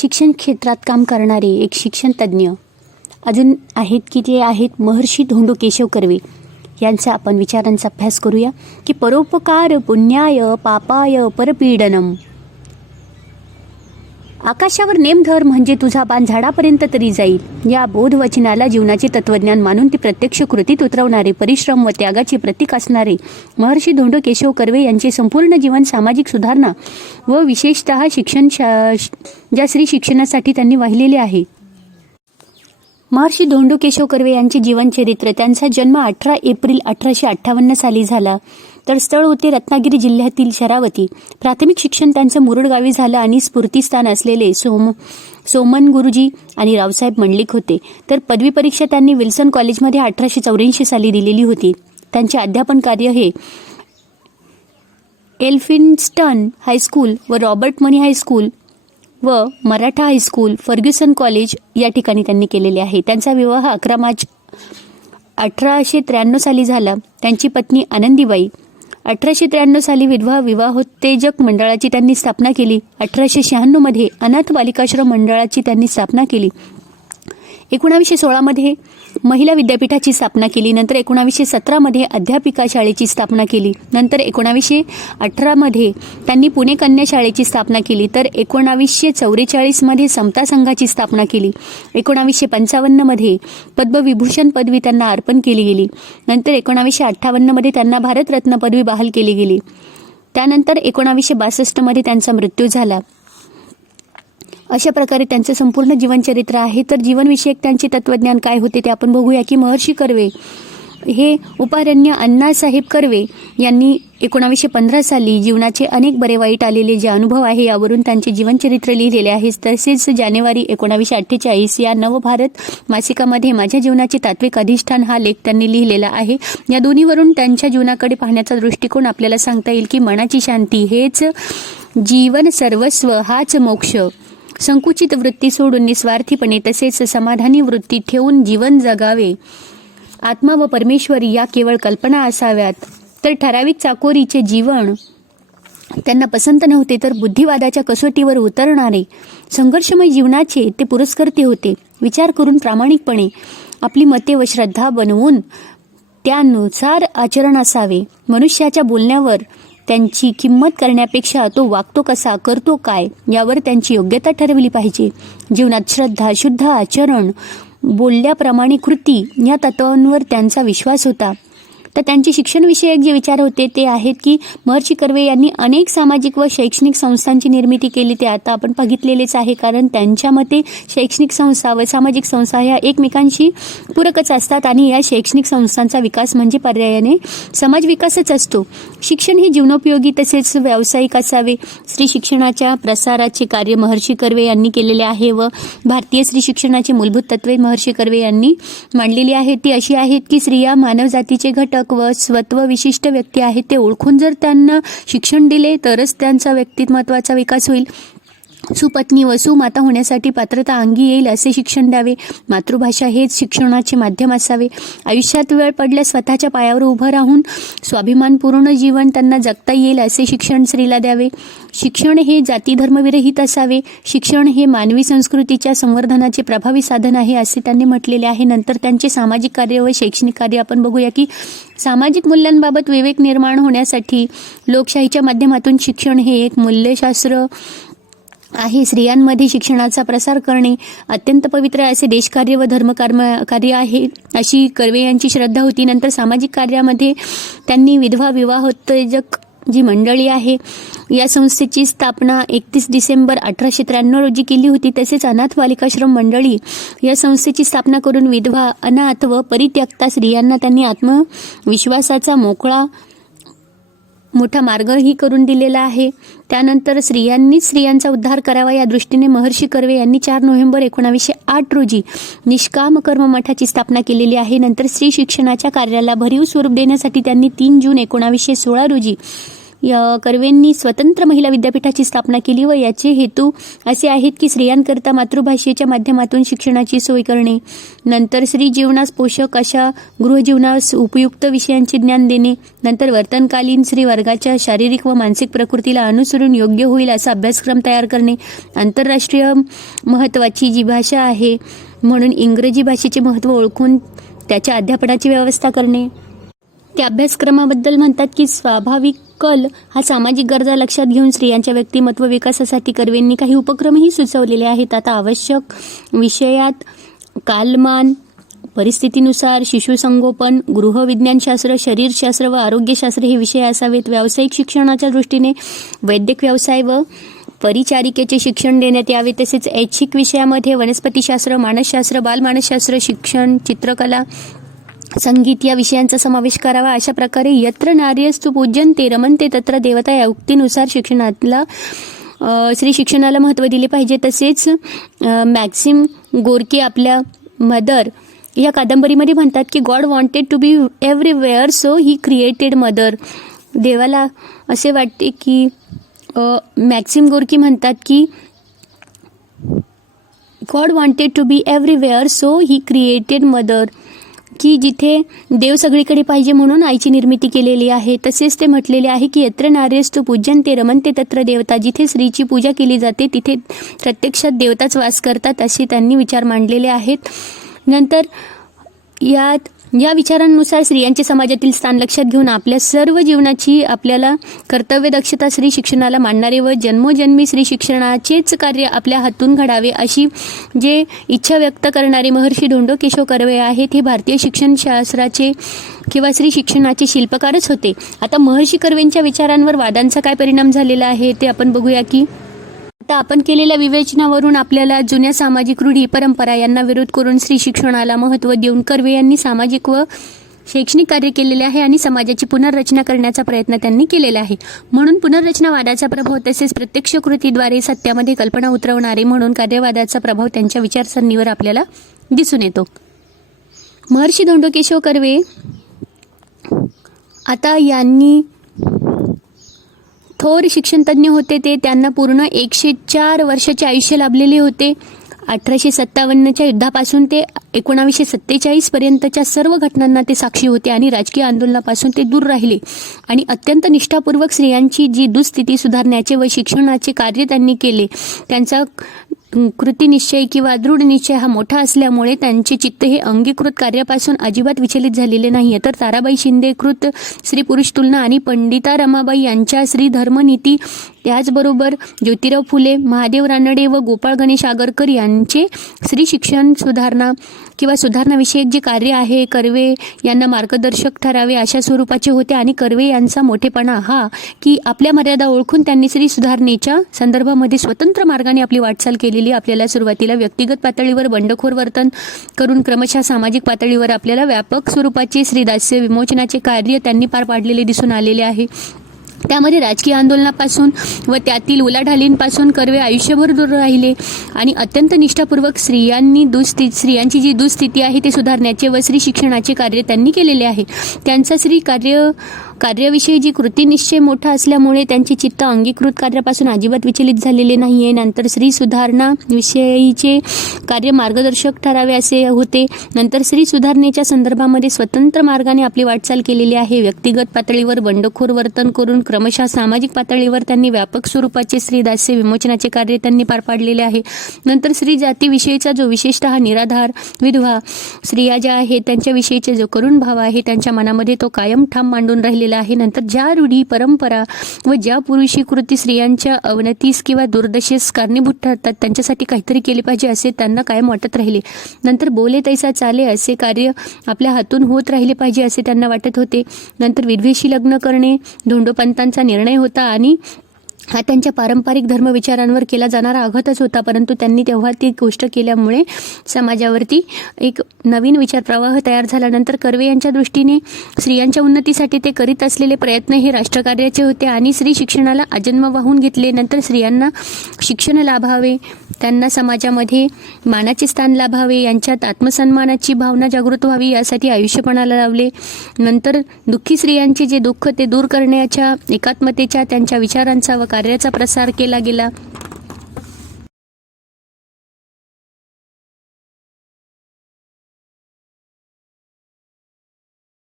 शिक्षण क्षेत्रात काम करणारे एक शिक्षण तज्ज्ञ अजून आहेत की जे आहेत महर्षी धोंडो केशव कर्वे यांचा आपण विचारांचा अभ्यास करूया की परोपकार पुण्याय पापाय परपीडनम. आकाशावर नेम धर म्हणजे तुझा बाण झाडापर्यंत तरी जाईल. या बोधवचनाला जीवनाचे तत्वज्ञान मानून ती प्रत्यक्ष कृतीत उतरवणारे, परिश्रम व त्यागाचे प्रतीक असणारे महर्षी धोंडो केशव कर्वे यांचे संपूर्ण जीवन सामाजिक सुधारणा व विशेषतः शिक्षण ज्या स्त्री शिक्षणासाठी त्यांनी वाहिलेले आहे. महर्षी धोंडो केशव कर्वे यांचे जीवनचरित्र. त्यांचा जन्म 18 एप्रिल 1858 साली झाला. तर स्थळ होते रत्नागिरी जिल्ह्यातील शरावती. प्राथमिक शिक्षण त्यांचं मुरुड गावी झालं आणि स्फूर्तिस्थान असलेले सोमन गुरुजी आणि रावसाहेब मंडलिक होते. तर पदवी परीक्षा त्यांनी विल्सन कॉलेजमध्ये 1884 साली दिलेली होती. त्यांचे अध्यापन कार्य हे एल्फिन्स्टन हायस्कूल व रॉबर्ट मनी हायस्कूल व मराठा हायस्कूल, फर्ग्युसन कॉलेज या ठिकाणी त्यांनी केलेले आहे. त्यांचा विवाह 11 मार्च 1893 साली झाला. त्यांची पत्नी आनंदीबाई. 1893 साली विधवा विवाहोत्तेजक मंडळाची त्यांनी स्थापना केली. 1896 मध्ये अनाथ बालिकाश्रम मंडळाची त्यांनी स्थापना केली. 1916 मध्ये महिला विद्यापीठाची स्थापना केली. नंतर 1917 मध्ये अध्यापिका शाळेची स्थापना केली. नंतर 1918 मध्ये त्यांनी पुणे कन्या शाळेची स्थापना केली. तर 1944 मध्ये समता संघाची स्थापना केली. 1955 मध्ये पद्मविभूषण पदवी त्यांना अर्पण केली गेली. नंतर 1958 मध्ये त्यांना भारतरत्न पदवी बहाल केली गेली. त्यानंतर 1962 मध्ये त्यांचा मृत्यू झाला. अशा प्रकारे त्यांचं संपूर्ण जीवनचरित्र आहे. तर जीवनविषयक त्यांचे तत्वज्ञान काय होते ते आपण बघूया की महर्षी कर्वे हे उपारण्य अण्णासाहेब कर्वे यांनी 1915 साली जीवनाचे अनेक बरे वाईट आलेले जे अनुभव आहे यावरून त्यांचे जीवनचरित्र लिहिलेले आहे. तसेच जानेवारी 1948 या नवभारत मासिकामध्ये माझ्या जीवनाचे तात्विक अधिष्ठान हा लेख त्यांनी लिहिलेला आहे. या दोन्हीवरून त्यांच्या जीवनाकडे पाहण्याचा दृष्टिकोन आपल्याला सांगता येईल की मनाची शांती हेच जीवन सर्वस्व, हाच मोक्ष. संकुचित वृत्ती सोडून निस्वार्थीपणे तसेच समाधानी वृत्ती ठेवून जीवन जगावे. आत्मा व परमेश्वर या केवळ कल्पना असाव्यात. तर ठराविक चाकोरीचे जीवन त्यांना पसंत नव्हते. तर बुद्धिवादाच्या कसोटीवर उतरणारे संघर्षमय जीवनाचे ते पुरस्कर्ते होते. विचार करून प्रामाणिकपणे आपली मते व श्रद्धा बनवून त्यानुसार आचरण असावे. मनुष्याच्या बोलण्यावर त्यांची किंमत करण्यापेक्षा तो वागतो कसा, करतो काय यावर त्यांची योग्यता ठरवली पाहिजे. जीवनात श्रद्धा, शुद्ध आचरण, बोलल्याप्रमाणे कृती या तत्वांवर त्यांचा विश्वास होता. तर त्यांचे शिक्षणविषयक जे विचार होते ते आहेत की महर्षी कर्वे यांनी अनेक सामाजिक व शैक्षणिक संस्थांची निर्मिती केली. ते आता आपण बघितलेलेच आहे. कारण त्यांच्या मते शैक्षणिक संस्था व सामाजिक संस्था ह्या एकमेकांशी पूरकच असतात आणि या शैक्षणिक संस्थांचा विकास म्हणजे पर्यायाने समाज विकासच असतो. शिक्षण हे जीवनोपयोगी तसेच व्यावसायिक असावे. स्त्री शिक्षणाच्या प्रसाराचे कार्य महर्षी कर्वे यांनी केलेले आहे व भारतीय स्त्री शिक्षणाची मूलभूत तत्वे महर्षी कर्वे यांनी मांडलेली आहेत. ती अशी आहेत की स्त्रिया मानवजातीचे घटक व स्वत्व विशिष्ट व्यक्ती आहेत. ते ओळखून जर त्यांना शिक्षण दिले तरच त्यांचा व्यक्तिमत्वाचा विकास होईल. सुपत्नी व सुमाता होण्यासाठी पात्रता अंगी येईल असे शिक्षण द्यावे. मातृभाषा हेच शिक्षणाचे माध्यम असावे. आयुष्यात वेळ पडल्यास स्वतःच्या पायावर उभं राहून स्वाभिमानपूर्ण जीवन त्यांना जगता येईल असे शिक्षण स्त्रीला द्यावे. शिक्षण हे जाती धर्मविरहित असावे. शिक्षण हे मानवी संस्कृतीच्या संवर्धनाचे प्रभावी साधन आहे असे त्यांनी म्हटलेले आहे. नंतर त्यांचे सामाजिक कार्य व शैक्षणिक कार्य आपण बघूया की सामाजिक मूल्यांबाबत विवेक निर्माण होण्यासाठी लोकशाहीच्या माध्यमातून शिक्षण हे एक मूल्यशास्त्र आहे. स्त्रियांमध्ये शिक्षणाचा प्रसार करणे अत्यंत पवित्र असे देशकार्य व धर्मकार्य आहे अशी कर्वे यांची श्रद्धा होती. नंतर सामाजिक कार्यामध्ये त्यांनी विधवा विवाहोत्तेजक जी मंडळी आहे या संस्थेची स्थापना 31 डिसेंबर 1893 रोजी केली होती. तसेच अनाथ बालिकाश्रम मंडळी या संस्थेची स्थापना करून विधवा, अनाथ व परित्यक्ता स्त्रियांना त्यांनी आत्मविश्वासाचा मोठा मार्गही करून दिलेला आहे. त्यानंतर स्त्रियांचा उद्धार करावा या दृष्टीने महर्षी कर्वे यांनी 4 नोव्हेंबर 1908 रोजी निष्काम कर्म मठाची स्थापना केलेली आहे. नंतर स्त्री शिक्षणाच्या कार्याला भरीव स्वरूप देण्यासाठी त्यांनी 3 जून 1916 रोजी कर्वेंनी स्वतंत्र महिला विद्यापीठाची स्थापना केली व याचे हेतू असे आहेत की स्त्रियांकरता मातृभाषेच्या माध्यमातून शिक्षणाची सोय करणे, नंतर स्त्री जीवनास पोषक अशा गृहजीवनास उपयुक्त विषयांचे ज्ञान देणे, नंतर वर्तनकालीन स्त्री वर्गाच्या शारीरिक व मानसिक प्रकृतीला अनुसरून योग्य होईल असा अभ्यासक्रम तयार करणे, आंतरराष्ट्रीय महत्त्वाची जी भाषा आहे म्हणून इंग्रजी भाषेचे महत्त्व ओळखून त्याच्या अध्यापनाची व्यवस्था करणे. त्या अभ्यासक्रमाबद्दल म्हणतात की स्वाभाविक कल हा सामाजिक गरजा लक्षात घेऊन स्त्रियांच्या व्यक्तिमत्व विकासासाठी कर्वेंनी काही उपक्रमही सुचवलेले आहेत. आता आवश्यक विषयात कालमान परिस्थितीनुसार शिशुसंगोपन, गृहविज्ञानशास्त्र, शरीरशास्त्र व आरोग्यशास्त्र हे विषय असावेत. व्यावसायिक शिक्षणाच्या दृष्टीने वैद्यक व्यवसाय व परिचारिकेचे शिक्षण देण्यात यावे. तसेच ऐच्छिक विषयामध्ये वनस्पतीशास्त्र, मानसशास्त्र, बालमानसशास्त्र, शिक्षण, चित्रकला, संगीत या विषयांचा समावेश करावा. अशा प्रकारे यत्र नार्यस्तु पूज्यन्ते रमन्ते तत्र देवता या उक्तीनुसार स्त्री शिक्षणाला महत्त्व दिले पाहिजे. तसेच मॅक्सिम गोर्की आपल्या मदर या कादंबरीमध्ये म्हणतात की God wanted to be everywhere so he created mother. देवाला असे वाटते की मॅक्सिम गोर्की म्हणतात की God wanted to be everywhere so he created mother, की जिथे देव सगळीकडे पाहिजे म्हणून आईची निर्मिती केलेली आहे. तसेच ते म्हटलेले आहे की यत्र नार्यस्तु पूज्यन्ते रमन्ते तत्र देवता, जिथे स्त्रीची पूजा केली जाते तिथे प्रत्यक्षात देवताच वास करतात असे त्यांनी विचार मांडलेले आहेत. नंतर या विचारांनुसार स्त्रियांचे समाजातील स्थान लक्षात घेऊन आपल्या सर्व जीवनाची आपल्याला कर्तव्य दक्षता स्त्री शिक्षणाला मानणारे व जन्मोजन्मी स्त्री शिक्षणाचेच कार्य आपल्या हातून घडावे अशी जे इच्छा व्यक्त करणारे महर्षी धोंडो केशव कर्वे आहेत, हे भारतीय शिक्षणशास्त्राचे किंवा स्त्री शिक्षणाचे शिल्पकारच होते. आता महर्षी कर्वेंच्या विचारांवर वादांचा काय परिणाम झालेला आहे ते आपण बघूया. की आता आपण केलेल्या विवेचनावरून आपल्याला जुन्या सामाजिक रूढी परंपरा यांना विरोध करून स्त्री शिक्षणाला महत्त्व देऊन कर्वे यांनी सामाजिक व शैक्षणिक कार्य केलेले आहे आणि समाजाची पुनर्रचना करण्याचा प्रयत्न त्यांनी केलेला आहे. म्हणून पुनर्रचनावादाचा प्रभाव तसेच प्रत्यक्ष कृतीद्वारे सत्यामध्ये कल्पना उतरवणारे म्हणून कार्यवादाचा प्रभाव त्यांच्या विचारसरणीवर आपल्याला दिसून येतो. महर्षी धोंडो केशव कर्वे आता यांनी थोर शिक्षणतज्ञ होते. त्यांना पूर्ण 104 वर्षाचे आयुष्य लाभलेले होते. 1857च्या युद्धापासून ते 1947 पर्यंतच्या सर्व घटनांना ते साक्षी होते आणि राजकीय आंदोलनापासून ते दूर राहिले आणि अत्यंत निष्ठापूर्वक स्त्रियांची जी दुःस्थिती सुधारण्याचे व शिक्षणाचे कार्य त्यांनी केले. त्यांचा कृतिनिश्चय किंवा दृढ निश्चय हा मोठा असल्यामुळे त्यांचे चित्त हे अंगीकृत कार्यापासून अजिबात विचलित झालेले नाही. तर ताराबाई शिंदे कृत स्त्री पुरुष तुलना आणि पंडिता रमाबाई यांच्या स्त्री धर्मनीती, त्याचबरोबर ज्योतिराव फुले, महादेव रानडे व गोपाळ गणेश आगरकर यांचे स्त्री शिक्षण सुधारणा किंवा सुधारणाविषयक जे कार्य आहे कर्वे यांना मार्गदर्शक ठरावे अशा स्वरूपाचे होते. आणि कर्वे यांचा मोठेपणा हा की आपल्या मर्यादा ओळखून त्यांनी स्त्री सुधारणेच्या संदर्भामध्ये स्वतंत्र मार्गाने आपली वाटचाल केलेली आपल्याला सुरुवातीला व्यक्तिगत पातळीवर बंडखोर वर्तन करून क्रमशः सामाजिक पातळीवर आपल्याला व्यापक स्वरूपाचे स्त्रीदास्य विमोचनाचे कार्य त्यांनी पार पाडलेले दिसून आलेले आहे. त्यामध्ये राजकीय आंदोलनापासून व त्यातील उलाढालींपासून कर्वे आयुष्यभर दूर राहिले आणि अत्यंत निष्ठापूर्वक स्त्रियांची जी दुःस्थिती आहे ते सुधारण्याचे व स्त्री शिक्षणाचे कार्य त्यांनी केलेले आहे. त्यांचा स्त्री कार्याविषयी जी कृतिनिश्चय मोठा असल्यामुळे त्यांचे चित्त अंगीकृत कार्यापासून अजिबात विचलित झालेले नाही आहे. नंतर स्त्री सुधारणा विषयीचे कार्य मार्गदर्शक ठरावे असे होते. नंतर स्त्री सुधारणेच्या संदर्भामध्ये स्वतंत्र मार्गाने आपली वाटचाल केलेली आहे. व्यक्तिगत पातळीवर बंडखोर वर्तन करून क्रमशः सामाजिक पातळीवर त्यांनी व्यापक स्वरूपाचे स्त्रीदास्य विमोचनाचे कार्य त्यांनी पार पाडलेले आहे. नंतर स्त्री जातीविषयीचा जो विशेषतः निराधार विधवा स्त्रिया ज्या आहेत त्यांच्याविषयीचे जो करुण भाव आहे त्यांच्या मनामध्ये तो कायम ठाम मांडून राहिलेला आहे. नंतर ज्या रूढी परंपरा व ज्या पुरुषी कृती स्त्रियांच्या अवनतीस किंवा दुर्दशेस कारणीभूत ठरतात त्यांच्यासाठी काहीतरी केले पाहिजे असे त्यांना कायम वाटत राहिले. नंतर बोले तैसा चाले असे कार्य आपल्या हातून होत राहिले पाहिजे असे त्यांना वाटत होते. नंतर विधवेशी लग्न करणे धोंडोपंतांचा निर्णय होता आणि हा त्यांच्या पारंपरिक धर्मविचारांवर केला जाणारा आघातच होता, परंतु त्यांनी तेव्हा ती गोष्ट केल्यामुळे समाजावरती एक नवीन विचार प्रवाह तयार झाल्यानंतर कर्वे यांच्या दृष्टीने स्त्रियांच्या उन्नतीसाठी ते करीत असलेले प्रयत्न हे राष्ट्रकार्याचे होते आणि स्त्री शिक्षणाला आजन्म वाहून घेतले. नंतर स्त्रियांना शिक्षण लाभावे, त्यांना समाजामध्ये मानाचे स्थान लाभावे, यांच्यात आत्मसन्मानाची भावना जागृत व्हावी यासाठी आयुष्यपणाला लावले. नंतर दुःखी स्त्रियांचे जे दुःख ते दूर करण्याच्या एकात्मतेच्या त्यांच्या विचारांचा व कार्याचा प्रसार केला गेला.